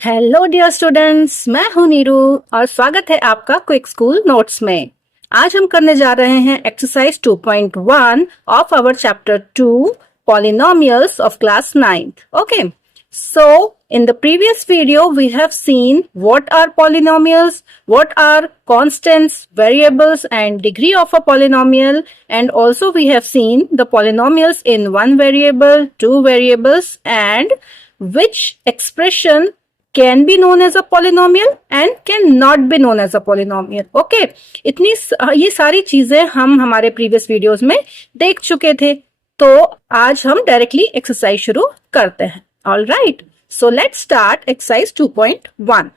Hello dear students, मैं हूं नीरू और स्वागत है आपका क्विक स्कूल नोट्स में। आज हम करने जा रहे हैं exercise 2.1 of our chapter 2 polynomials of class 9th. Okay, so in the previous video we have seen what are polynomials, what are constants, variables and degree of a polynomial, and also we have seen the polynomials in one variable, two variables, and which expression can be known as a polynomial and can not be known as a polynomial. Okay, ये सारी चीजें हम हमारे previous videos में देख चुके थे, तो आज हम डायरेक्टली एक्सरसाइज शुरू करते हैं. All right, so let's start exercise 2.1.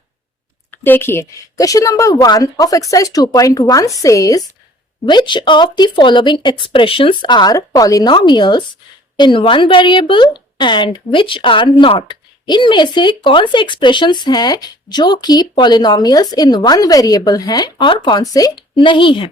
देखिए, question number 1 of exercise 2.1 says which of the following expressions are polynomials in one variable and which are not. इनमें से कौन से एक्सप्रेशंस हैं जो कि पॉलिनोमियल्स इन वन वेरिएबल हैं और कौन से नहीं हैं.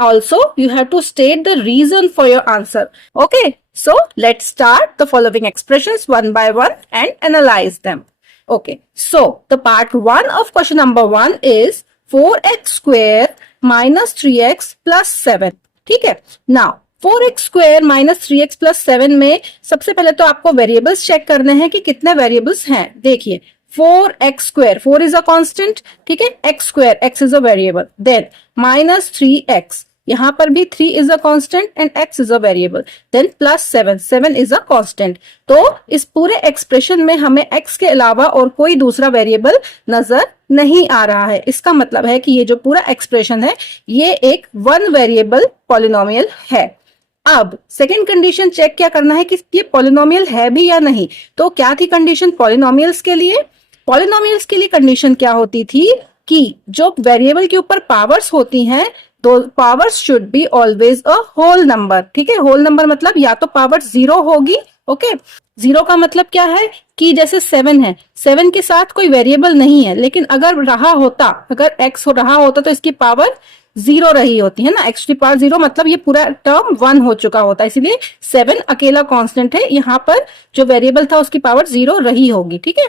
Also you have to state the reason for your answer. Okay, so let's start the following expressions one by one and analyse them. Okay, so the part 1 of question number 1 is 4x square minus 3x plus 7. ठीक है, now 4x square minus 3x plus 7 में सबसे पहले तो आपको variables check करने हैं कि कितने वेरिएबल्स हैं. देखिए, 4x square, 4 is a constant. ठीक है, x square, x is a variable. Then minus 3x, यहां पर भी 3 is a constant and x is a variable. Then plus 7, 7 is a constant. तो इस पूरे एक्सप्रेशन में हमें x के अलावा और कोई दूसरा वेरिएबल नजर नहीं आ रहा है. इसका मतलब है कि ये जो पूरा एक्सप्रेशन है ये एक वन वेरिएबल पॉलिनोमियल है. अब सेकेंड कंडीशन चेक क्या करना है कि ये पॉलिनोमियल है भी या नहीं. तो क्या थी कंडीशन पॉलिनोमियल्स के लिए? पॉलिनोमियल्स के लिए कंडीशन क्या होती थी कि जो वेरिएबल के ऊपर पावर्स होती हैं, तो powers should be always a whole number. ठीक है, होल नंबर मतलब या तो पावर 0 होगी. ओके, 0 का मतलब क्या है कि जैसे 7 है, 7 के साथ कोई वेरिएबल नहीं है, लेकिन अगर रहा होता, अगर x हो रहा होता तो इसकी पावर 0 रही होती है ना. x की पावर 0 मतलब ये पूरा टर्म 1 हो चुका होता है, इसलिए 7 अकेला कांस्टेंट है. यहाँ पर जो वेरिएबल था उसकी पावर 0 रही होगी. ठीक है,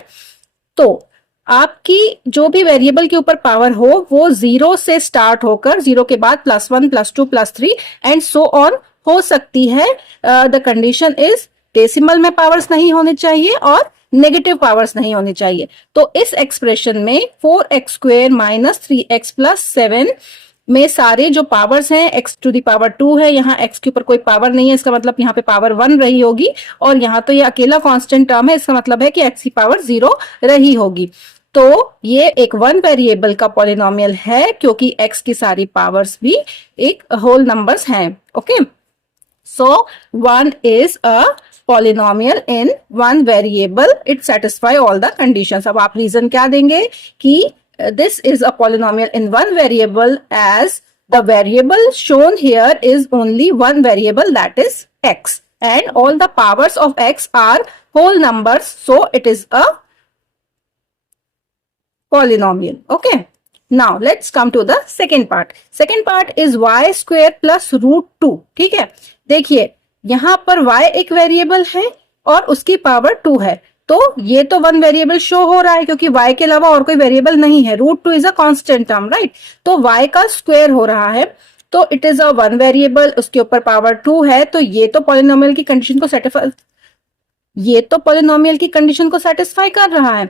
तो आपकी जो भी वेरिएबल के ऊपर पावर हो वो 0 से स्टार्ट होकर 0 के बाद +1 +2 +3 एंड सो ऑन हो सकती है. द कंडीशन इज डेसिमल में पावर्स नहीं होने चाहिए और नेगेटिव पावर्स नहीं होनी चाहिए. तो इस एक्सप्रेशन में 4x square minus 3x plus 7 में सारे जो पावर्स हैं x टू दी पावर 2 है, यहाँ x के ऊपर कोई पावर नहीं है, इसका मतलब यहाँ पे पावर 1 रही होगी. और यहाँ तो ये अकेला कांस्टेंट टर्म है, इसका मतलब है कि x की पावर 0 रही होगी. तो ये एक वन वेरिएबल का पॉलिनोमियल है क्योंकि x की सारी पावर्स भी एक होल नंबर्स हैं. Okay, so 1 is a polynomial in one variable, it satisfy all the conditions. अब आप रीजन क्या देंगे कि this is a polynomial in one variable as the variable shown here is only one variable, that is x, and all the powers of x are whole numbers, so it is a polynomial. Okay, now let's come to the second part. Second part is y square plus root 2. ठीक है, देखिए यहां पर y एक variable है और उसकी power 2 है, तो ये तो वन वेरिएबल शो हो रहा है क्योंकि y के अलावा और कोई वेरिएबल नहीं है. √2 is a constant term, right. तो y का स्क्वायर हो रहा है, तो it is a one variable, उसके ऊपर पावर 2 है, तो ये तो पॉलिनोमियल की कंडीशन को सेटिस्फाई कर रहा है.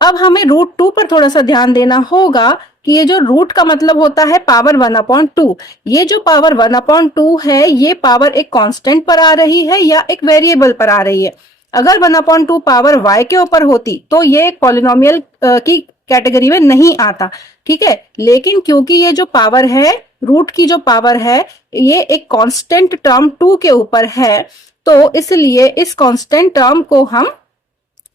अब हमें √2 पर थोड़ा सा ध्यान देना होगा कि ये जो रूट का मतलब होता है पावर 1/2. ये जो पावर 1/2 है ये पावर एक कांस्टेंट पर आ रही है या एक वेरिएबल पर आ रही है. अगर 1/2 पावर y के ऊपर होती तो ये एक पॉलिनोमियल की कैटेगरी में नहीं आता. ठीक है, लेकिन क्योंकि ये जो पावर है, रूट की जो पावर है, ये एक कांस्टेंट टर्म 2 के ऊपर है, तो इसलिए इस कांस्टेंट टर्म को हम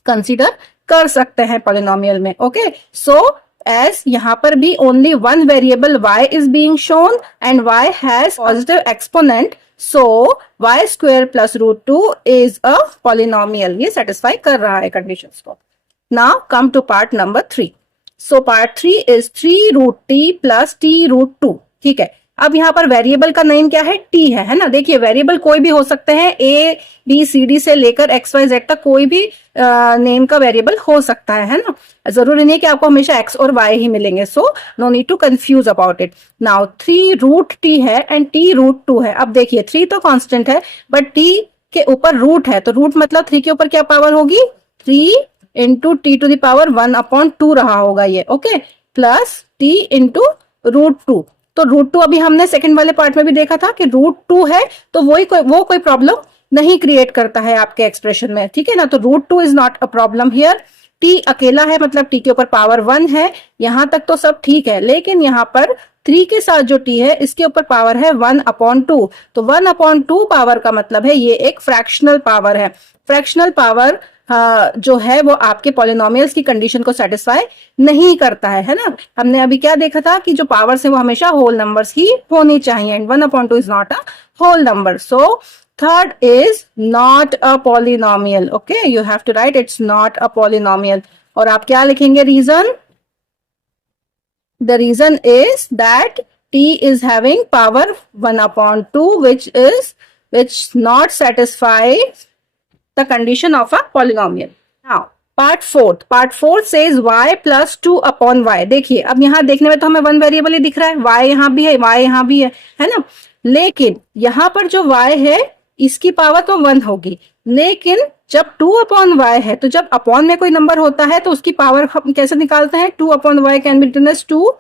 कंसीडर कर सकते हैं पॉलिनोमियल में. ओके, सो एज यहाँ पर भी only one variable y is being shown and y has positive exponent, so y square plus √2 is a polynomial. ये satisfy कर रहा है conditions को. Now come to part number 3. So part 3 is 3 √t plus t √2. ठीक है, अब यहाँ पर वेरिएबल का नेम क्या है, टी है ना। देखिए वेरिएबल कोई भी हो सकते हैं, ए बी सी डी से लेकर एक्स वाई जेड तक कोई भी नेम का वेरिएबल हो सकता है ना। जरूरी नहीं कि आपको हमेशा एक्स और वाई ही मिलेंगे, so no need to confuse about it. Now 3√t है एंड t√2 है। अब देखिए 3 तो कांस्टेंट है बट t के ऊपर रूट है, तो रूट मतलब 3 के ऊपर क्या पावर होगी, 3 इंटू टी टू दावर 1/2 रहा होगा ये, ओके, प्लस t इंटू √2। तो √2 अभी हमने सेकंड वाले पार्ट में भी देखा था कि √2 है, तो वो कोई प्रॉब्लम नहीं क्रिएट करता है आपके एक्सप्रेशन में, ठीक है ना। तो √2 is not a problem here. t अकेला है मतलब t के ऊपर पावर 1 है, यहां तक तो सब ठीक है, लेकिन यहाँ पर 3 के साथ जो t है इसके ऊपर पावर है 1/2। तो 1/2 पावर का मतलब है ये एक फ्रैक्शनल पावर है। फ्रैक्शनल पावर जो है वो आपके पॉलिनोमियल्स की कंडीशन को सेटिस्फाई नहीं करता है ना। हमने अभी क्या देखा था कि जो पावर्स है वो हमेशा होल नंबर्स ही होनी चाहिए, and 1/2 is not a whole number. So third is not a polynomial. Okay, you have to write it's not a polynomial. और आप क्या लिखेंगे reason, the reason is that t is having power 1/2 which not satisfies the condition of a polynomial. Now part fourth says y plus 2/y. देखिए अब यहाँ देखने में तो हमें वन वेरिएबल ही दिख रहा है, y यहाँ भी है, y यहाँ भी है ना, लेकिन यहाँ पर जो y है इसकी पावर तो 1 होगी, लेकिन जब 2/y है तो जब अपॉन में कोई नंबर होता है तो उसकी पावर हम कैसे निकालते हैं, 2/y can be written as 2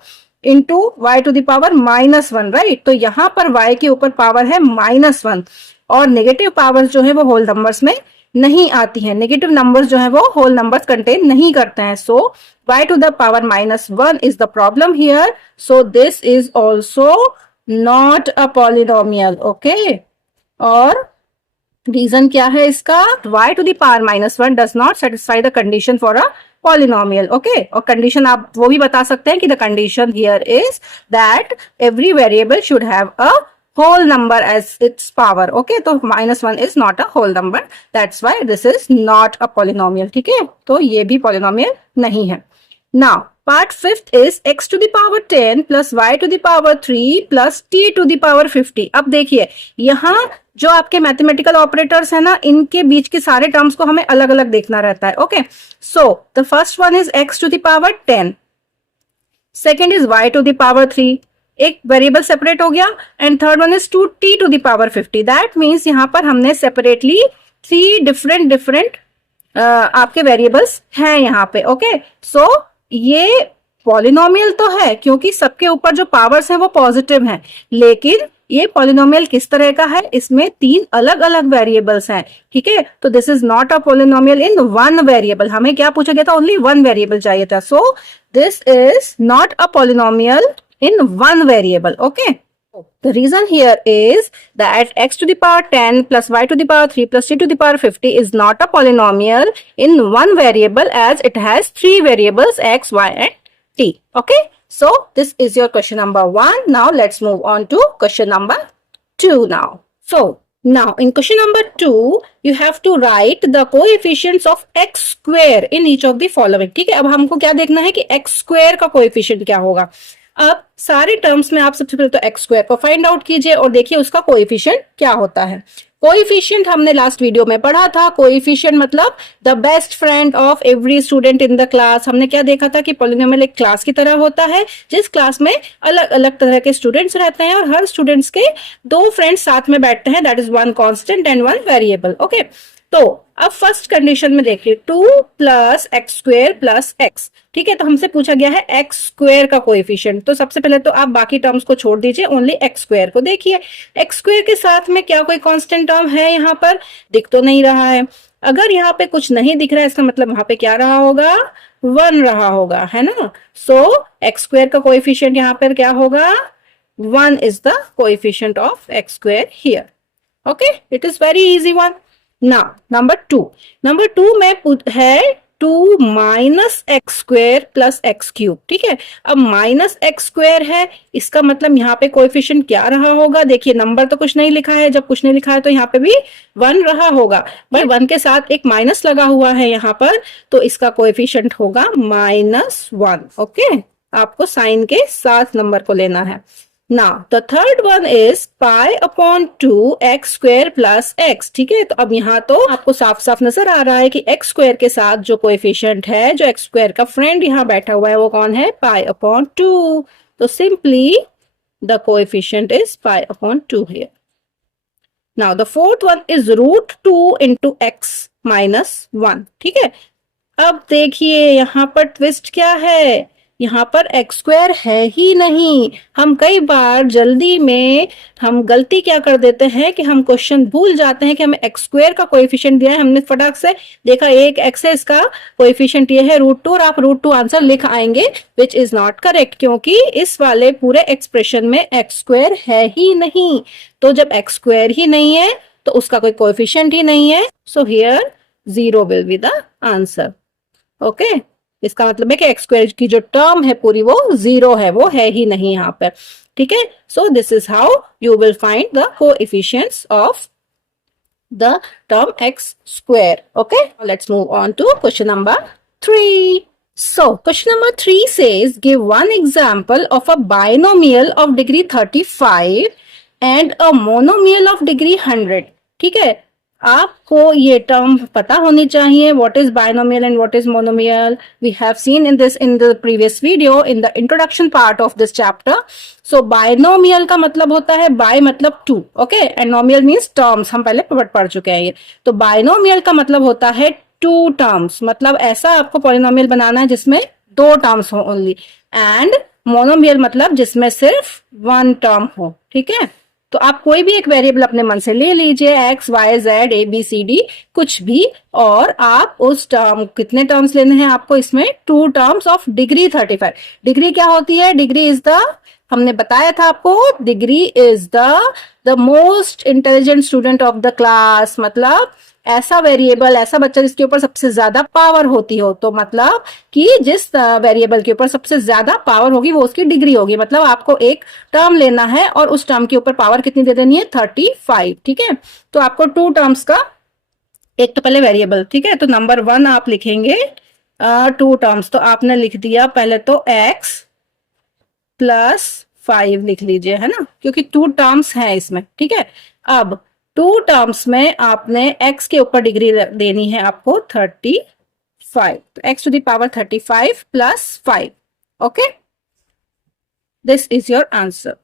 into y to the power -1, right. तो यहाँ पर y के ऊपर पावर है -1, और नेगेटिव पावर्स जो है वो होल नंबर्स में नहीं आती हैं, नेगेटिव नंबर्स जो है वो होल नंबर्स कंटेन नहीं करते हैं। So y to the power -1 is the problem here, so this is also not a polynomial, okay. और रीजन क्या है इसका, y to the power -1 does not satisfy the condition for a polynomial, okay. और condition आप वो भी बता सकते हैं कि the condition here is that every variable should have a whole number as its power, okay। तो -1 is not a whole number, that's why this is not a polynomial, ठीक है। तो ये भी polynomial नहीं है। Now part 5th is x to the power 10 plus y to the power 3 plus t to the power 50। अब देखिए यहाँ जो आपके मैथमेटिकल ऑपरेटर्स है ना, इनके बीच के सारे टर्म्स को हमें अलग अलग देखना रहता है, okay. So the first one is x to the power 10, second is y to the power 3, एक वेरिएबल सेपरेट हो गया, and third one is 2t to the power 50। That means यहाँ पर हमने सेपरेटली 3 डिफरेंट आपके वेरिएबल्स हैं यहाँ पे, ओके। सो ये पॉलिनोमियल तो है क्योंकि सबके ऊपर जो पावर्स हैं वो पॉजिटिव हैं, लेकिन ये पॉलिनोमियल किस तरह का है, इसमें 3 अलग अलग वेरिएबल्स हैं, ठीक है। तो this is not a polynomial in one variable, हमें क्या पूछा गया था, ओनली वन वेरिएबल चाहिए था। सो this is not a polynomial in one variable, okay। The reason here is that x to the power 10 plus y to the power 3 plus t to the power 50 is not a polynomial in one variable as it has 3 variables x, y and t, okay। So this is your question number 1. Now let's move on to question number 2 now. So now in question number 2 you have to write the coefficients of x square in each of the following, ठीक है। अब हमको क्या देखना है कि x square का coefficient क्या होगा। अब सारे टर्म्स में आप सबसे पहले तो एक्स स्क्वायर को फाइंड आउट कीजिए और देखिए उसका कोएफिशिएंट क्या होता है। कोएफिशिएंट हमने लास्ट वीडियो में पढ़ा था, कोएफिशिएंट मतलब the best friend of every student in the class. हमने क्या देखा था कि पॉलिनोमियल एक क्लास की तरह होता है जिस क्लास में अलग अलग तरह के स्टूडेंट्स रहते हैं और हर स्टूडेंट्स के 2 फ्रेंड्स साथ में बैठते हैं, that is 1 constant and 1 variable, okay. तो अब फर्स्ट कंडीशन में देखिए 2 plus x square plus x, ठीक है। तो हमसे पूछा गया है एक्स स्क्वेयर का कोएफिशिएंट, तो सबसे पहले तो आप बाकी टर्म्स को छोड़ दीजिए, ओनली एक्स स्क्वेयर को देखिए। एक्स स्क्वेयर के साथ में क्या कोई कांस्टेंट टर्म है यहाँ पर, दिख तो नहीं रहा है। अगर यहाँ पे कुछ नहीं दिख रहा है इसका मतलब वहां पे क्या रहा होगा, 1 रहा होगा, है ना। सो एक्स स्क्वेयर का कोएफिशिएंट यहाँ पर क्या होगा, 1 is the coefficient of x square here, okay। It is very easy one. Now number 2 में है 2 minus x square plus x cube, ठीक है। अब माइनस एक्स स्क्वेयर है, इसका मतलब यहाँ पे कोएफिशिएंट क्या रहा होगा, देखिए नंबर तो कुछ नहीं लिखा है, जब कुछ नहीं लिखा है तो यहाँ पे भी 1 रहा होगा, बट 1 के साथ एक माइनस लगा हुआ है यहाँ पर, तो इसका कोएफिशिएंट होगा -1, ओके। आपको साइन के साथ नंबर को लेना है। Now the third one is pi upon 2x² plus x। ठीक है, तो अब यहाँ तो आपको साफ साफ नजर आ रहा है कि x² के साथ जो कोएफिशिएंट है, जो x² का फ्रेंड यहाँ बैठा हुआ है, वो कौन है? Pi upon 2। तो simply the coefficient is pi upon 2 here. Now the fourth one is √2 into x minus 1। ठीक है, अब देखिए यहाँ पर ट्विस्ट क्या है, यहाँ पर x² है ही नहीं। हम कई बार जल्दी में हम गलती क्या कर देते हैं कि हम क्वेश्चन भूल जाते हैं कि हमें x² का कोएफिशिएंट दिया है, हमने फटाक से देखा एक x है, इसका कोएफिशिएंट ये है √2 और आप √2 आंसर लिख आएंगे, विच इज नॉट करेक्ट, क्योंकि इस वाले पूरे एक्सप्रेशन में x² है ही नहीं। तो जब x² ही नहीं है तो उसका कोई कोएफिशिएंट ही नहीं है, so here 0 will be the answer. Okay, इसका मतलब है कि x² की जो टर्म है पूरी वो 0 है, वो है ही नहीं यहाँ पर। ठीक है, so this is how you will find the coefficients of the term x²। Okay, let's move on to question number 3. So, question number 3 says, give one example of a binomial of degree 35 and a monomial of degree 100. ठीक है, आपको ये term पता होनी चाहिए, what is binomial and what is monomial. We have seen in the previous video in the introduction part of this chapter. So binomial का मतलब होता है by मतलब two, okay, and nomial means terms, हम पहले पढ़ चुके हैं ये। तो binomial का मतलब होता है टू टर्म्स, मतलब ऐसा आपको पॉलिनोमियल बनाना है जिसमें दो टर्म्स हो ओनली, एंड मोनोमियल मतलब जिसमें सिर्फ वन टर्म हो। ठीक है, तो आप कोई भी एक वेरिएबल अपने मन से ले लीजिए, x, y, z, a, b, c, d कुछ भी, और आप उस टर्म, कितने टर्म्स लेने हैं आपको इसमें? Two terms of degree 35। Degree क्या होती है? डिग्री इज द, हमने बताया था आपको, degree is the most intelligent student of the class, मतलब ऐसा वेरिएबल, ऐसा बच्चा जिसके ऊपर सबसे ज्यादा पावर होती हो। तो मतलब कि जिस वेरिएबल के ऊपर सबसे ज्यादा पावर होगी वो उसकी डिग्री होगी। मतलब आपको एक टर्म लेना है और उस टर्म के ऊपर पावर कितनी दे देनी है? 35। ठीक है, तो आपको टू टर्म्स का, एक तो पहले वेरिएबल, ठीक है, तो नंबर 1 आप लिखेंगे टू टर्म्स, तो आपने लिख दिया पहले तो x प्लस 5 लिख लीजिए, है ना, क्योंकि टू टर्म्स है इसमें। ठीक है, अब टू टर्म्स में आपने x के ऊपर डिग्री देनी है आपको 35, तो x to the power 35 plus 5। Okay, this is your answer.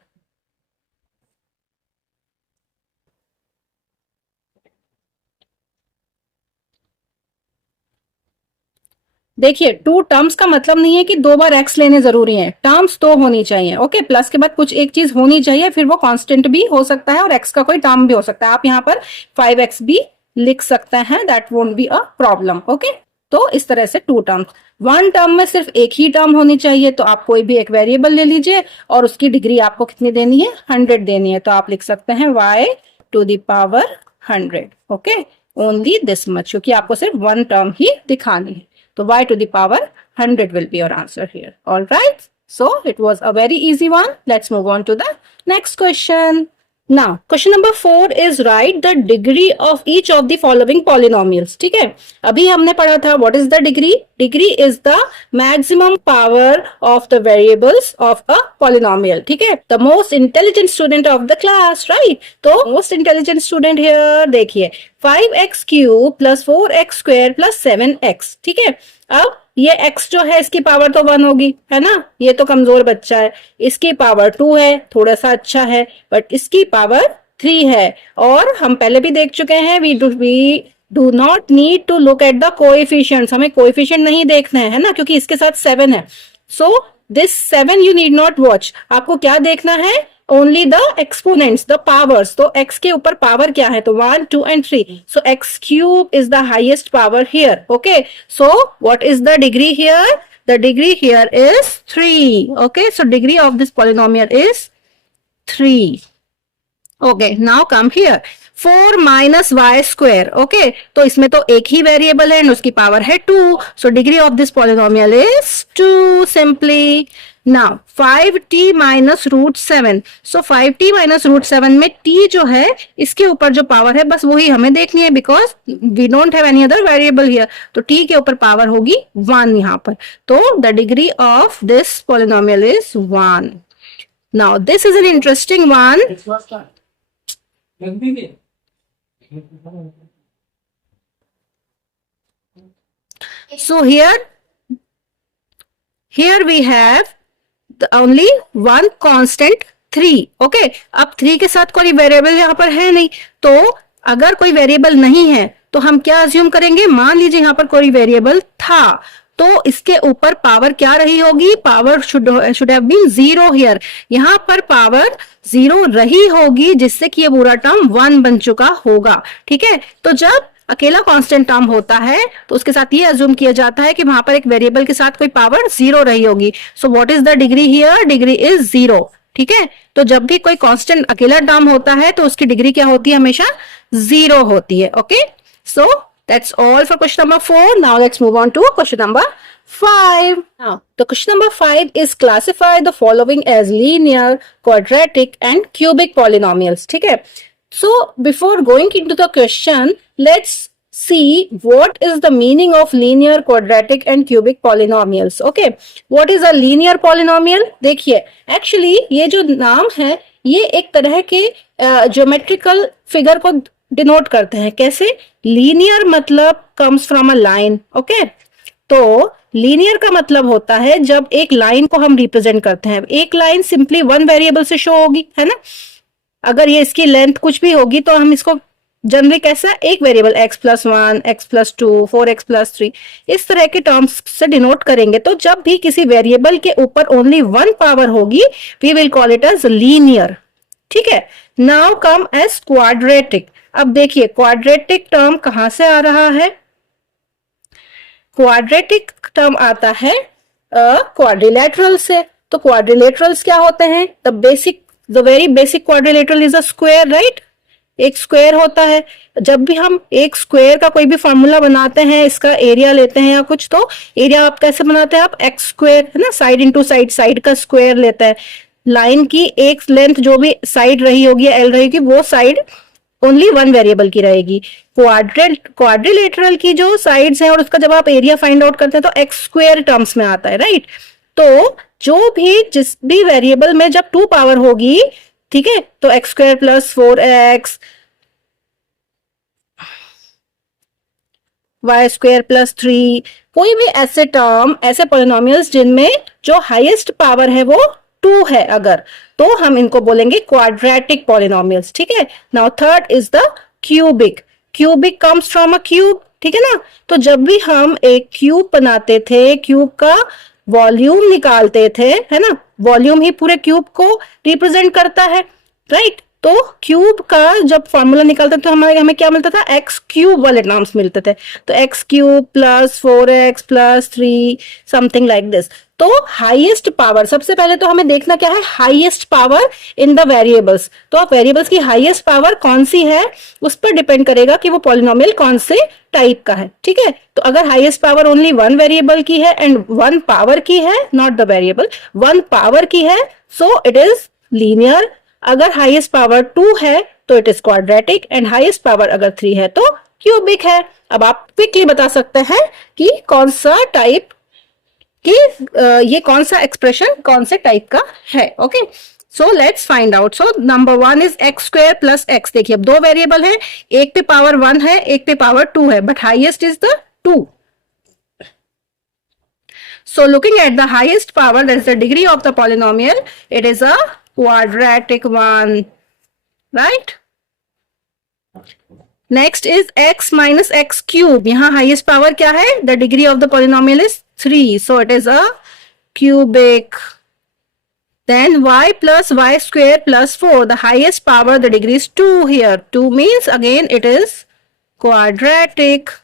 देखिए, टू टर्म्स का मतलब नहीं है कि दो बार x लेने जरूरी है, टर्म्स तो होनी चाहिए। ओके, प्लस के बाद कुछ एक चीज होनी चाहिए, फिर वो कांस्टेंट भी हो सकता है और x का कोई टर्म भी हो सकता है। आप यहाँ पर 5x भी लिख सकते हैं, that won't be a problem. Okay, तो इस तरह से टू टर्म्स, वन टर्म में सिर्फ एक ही टर्म होनी चाहिए, तो आप कोई भी एक वेरिएबल ले लीजिए और उसकी डिग्री आपको कितनी देनी है? 100 देनी है, तो आप लिख सकते हैं y to the power 100। Okay, only this much, क्योंकि आपको सिर्फ वन टर्म ही दिखानी है। So y to the power 100 will be your answer here. All right. So it was a very easy one. Let's move on to the next question. Now, question number 4 is write the degree of each of the following polynomials. ठीक है, अभी हमने पढ़ा था what is the degree? Degree is the maximum power of the variables of a polynomial. ठीक है, the most intelligent student of the class, right? तो most intelligent student here देखिए 5x cube plus 4x square plus 7x। ठीक है, अब ये x जो है इसकी पावर तो 1 होगी, है ना, ये तो कमजोर बच्चा है, इसकी पावर 2 है, थोड़ा सा अच्छा है, बट इसकी पावर 3 है। और हम पहले भी देख चुके हैं, we do not need to look at the coefficients, हमें कोएफिशिएंट नहीं देखना है ना, क्योंकि इसके साथ 7 है। So this 7 you need not watch, आपको क्या देखना है? Only the exponents, the powers. तो x के ऊपर पावर क्या है? तो 1, 2 and 3, so x cube is the highest power here. Okay, so what is the degree here? The degree here is 3. Okay, so degree of this polynomial is 3. Okay, now come here, 4 minus y square. Okay, तो इसमें तो एक ही variable है और उसकी power है 2, so degree of this polynomial is 2 simply. Now 5t minus √7, so 5t minus √7 में t जो है इसके ऊपर जो पावर है बस वही हमें देखनी है, because we don't have any other variable here, तो t के ऊपर पावर होगी 1 यहाँ पर, तो the degree of this polynomial is 1। Now this is an interesting one. So here we have only one constant 3. Okay, अब 3 के साथ कोई वेरिएबल यहाँ पर है नहीं, तो अगर कोई वेरिएबल नहीं है तो हम क्या अज्यूम करेंगे, मान लीजिए यहाँ पर कोई वेरिएबल था तो इसके ऊपर पावर क्या रही होगी, power should have been 0 here, यहाँ पर पावर 0 रही होगी, जिससे कि ये पूरा टर्म 1 बन चुका होगा। ठीक है, तो जब अकेला कांस्टेंट टर्म होता है तो उसके साथ ये अज्यूम किया जाता है कि वहां पर एक वेरिएबल के साथ कोई पावर 0 रही होगी। So what is the degree here, degree is 0। ठीक है, तो जब भी कोई कांस्टेंट अकेला टर्म होता है तो उसकी डिग्री क्या होती है, हमेशा 0 होती है। Okay, so that's all for question number 4। Now let's move on to question number 5. Now, the question number 5 is classify the following as linear, quadratic and cubic polynomials. ठीक है, so before going into the question, let's see what is the meaning of linear, quadratic and cubic polynomials. Okay, what is a linear polynomial? देखिए, actually ये जो नाम है ये एक तरह के ज्योमेट्रिकल फिगर को डिनोट करते हैं। कैसे? लीनियर मतलब comes from a line. Okay, तो लीनियर का मतलब होता है जब एक लाइन को हम रिप्रेजेंट करते हैं, एक लाइन सिंपली वन वेरिएबल से शो होगी, है ना। अगर ये इसकी लेंथ कुछ भी होगी तो हम इसको जनरली कैसा, एक वेरिएबल x+1, x+2, 4x+3 इस तरह के टर्म्स से डिनोट करेंगे। तो जब भी किसी वेरिएबल के ऊपर ओनली वन पावर होगी we will call it as linear. ठीक है, नाउ कम एज क्वाड्रेटिक। अब देखिए क्वाड्रेटिक टर्म कहां से आ रहा है, क्वाड्रेटिक टर्म आता है क्वाड्रिलेटरल से। तो क्वाड्रिलेटरल्स क्या होते हैं, the very basic quadrilateral is a square, right. एक स्क्वायर होता है, जब भी हम एक स्क्वायर का कोई भी फॉर्मूला बनाते हैं, इसका एरिया लेते हैं या कुछ, तो एरिया आप कैसे बनाते हैं, आप एक्स स्क्वायर, है ना, साइड इंटू साइड, साइड का स्क्वायर लेते हैं। लाइन की एक लेंथ जो भी साइड रही होगी, एल रहेगी, वो साइड ओनली वन वेरिएबल की रहेगी। क्वाड्रिलेटरल की जो साइड्स हैं और उसका जब आप एरिया फाइंड आउट करते हैं तो एक्स स्क्वायर टर्म्स में आता है, राइट। तो जो भी जिस भी वेरिएबल में जब 2 पावर होगी, ठीक है, तो x²+4x, y²+3, कोई भी ऐसे टर्म, ऐसे पॉलिनोमियल्स जिनमें जो हाईएस्ट पावर है वो 2 है अगर, तो हम इनको बोलेंगे क्वाड्रेटिक पॉलिनोमियल्स। ठीक है, now third is the cubic. Cubic comes from a cube, ठीक है ना। तो जब भी हम एक क्यूब बनाते थे, क्यूब का वॉल्यूम निकालते थे, है ना, वॉल्यूम ही पूरे क्यूब को रिप्रेजेंट करता है, राइट। तो क्यूब का जब फॉर्मूला निकालते थे तो हमें क्या मिलता था, एक्स क्यूब वाले टर्म्स मिलते थे। तो x³ + 4x+3 something like this. तो हाईएस्ट पावर, सबसे पहले तो हमें देखना क्या है, highest power in the variables. तो आप वेरिएबल्स की हाईएस्ट पावर कौन सी है उस पर डिपेंड करेगा कि वो पॉलिनोमियल कौन से टाइप का है। ठीक है, तो अगर highest power only one variable की है एंड वन पावर की है, not the variable, one power की है, सो इट इज लीनियर। अगर हाईएस्ट पावर 2 है तो it is quadratic, and highest power अगर 3 है तो क्यूबिक है। अब आप क्विकली बता सकते हैं कि कौन सा टाइप कि ये कौन सा एक्सप्रेशन कौन से टाइप का है। Okay, so let's find out. So number 1 is x² + x। देखिए अब 2 वेरिएबल है, एक पे पावर 1 है, एक पे पावर 2 है, but highest is the 2। So looking at the highest power, that is the degree of the polynomial, it is a quadratic one, right? Next is x minus x³। यहाँ highest power क्या है? The degree of the polynomial is 3, so it is a cubic. Then y plus y² + 4, the highest power, the degree is 2 here. 2 means again it is quadratic.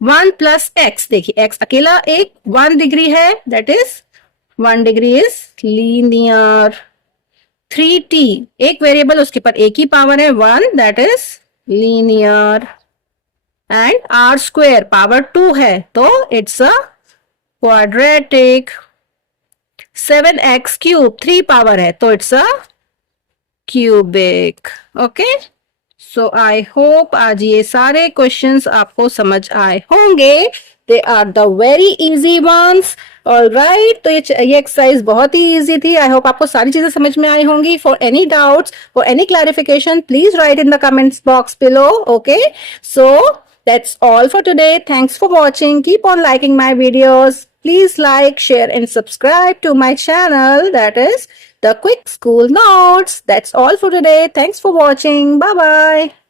1 plus x, देखिए x अकेला एक 1 degree है, that is 1 degree is linear. 3t, एक variable, उसके पर एक ही power है 1, that is linear. And r² power 2 है तो it's a quadratic. 7x³ 3 power है तो it's a cubic. Okay, so I hope आज ये सारे क्वेश्चंस आपको समझ आए होंगे। They are the very easy ones. Alright, तो ये एक्सरसाइज बहुत ही इजी थी। आई होप आपको सारी चीजें समझ में आई होंगी। For any doubts, for any clarification, please right in the comments box below. Okay, so that's all for today. Thanks for watching. Keep on liking my videos. Please like, share and subscribe to my channel, that is the Quick School Notes. That's all for today. Thanks for watching. Bye bye.